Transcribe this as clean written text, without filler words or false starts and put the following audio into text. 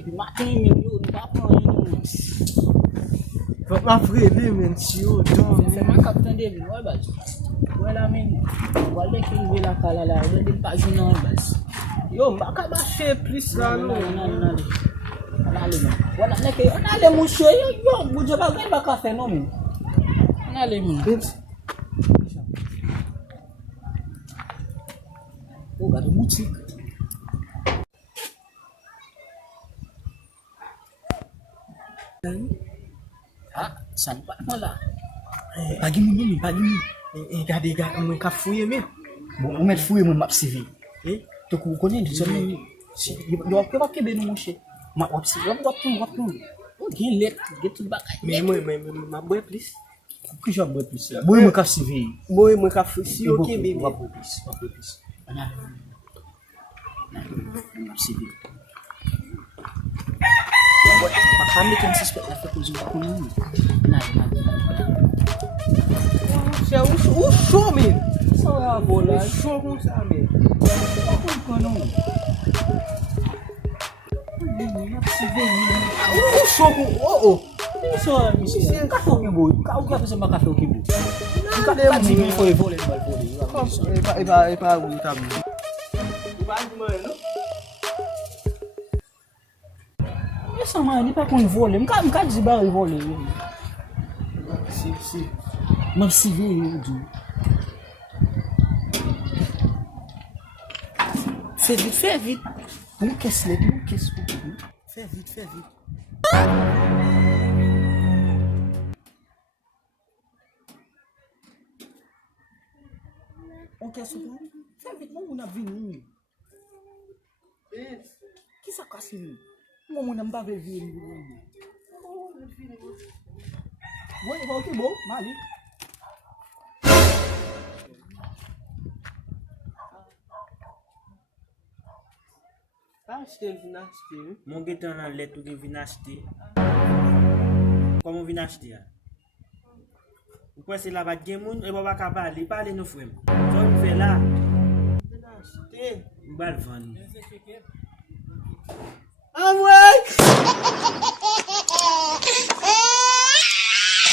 depuis matin, nous pas prendre. Faut m'affréler, men, si yo, C'est ma capitaine de ville, ouais, base. Ouais, la mine. Voilà qu'il veut la cala là, il n'est pas jeune en base. yo, maka marcher plus là, non. On a mon chien, yo, vous devez pas gagner café, non, mais. On a les mines. Oh, regarde le boutique. Ah, ça ne pas là. Pagi moun, pagi moun. Gade, mwen ka fouye men. Bon, on met fouille mon map CV. Eh, Tu connais déjà mais si il va pas que ben mon cher. Ma wap CV, wap tout. Ok, let, get tout back. mais ma boy plus. Que je bois plus là. Boy mon cap CV. Boy, mwen ka fouye, si ok, Wap baby. plus. Ana. Map CV. Ouais, pas kami comme suspect la fait que je connais. Na. C'est ou chaud, men. Ça va voler. Chaud comme ça, men. Ou chaud comme, oh. Isso, monsieur. Café au Kimbo. O que é fazer uma café ao Kimbo? Cadê o time foi vôlei, E pa ou tá bom. Vai, mano. Essa mãe, para com vôlei. Nunca desbar o vôlei. Si. Mas se vê eu. Fais vite. Não quer se ler, não quer se ler. Fais vite. On quer se ler. Fais vite, mon on a venu. Qui ça casse lui? Mon on n'a pas vu. Ouais, ok, bon, Mali. Acheter vin acheter. Mon getan nan let ou gen vin acheter. Comment vin acheter? Ou quoi c'est la bat gen moun et ba ka parler nou frère. Ça on fait là. Vin acheter. M'bal vendre. Ah ouais.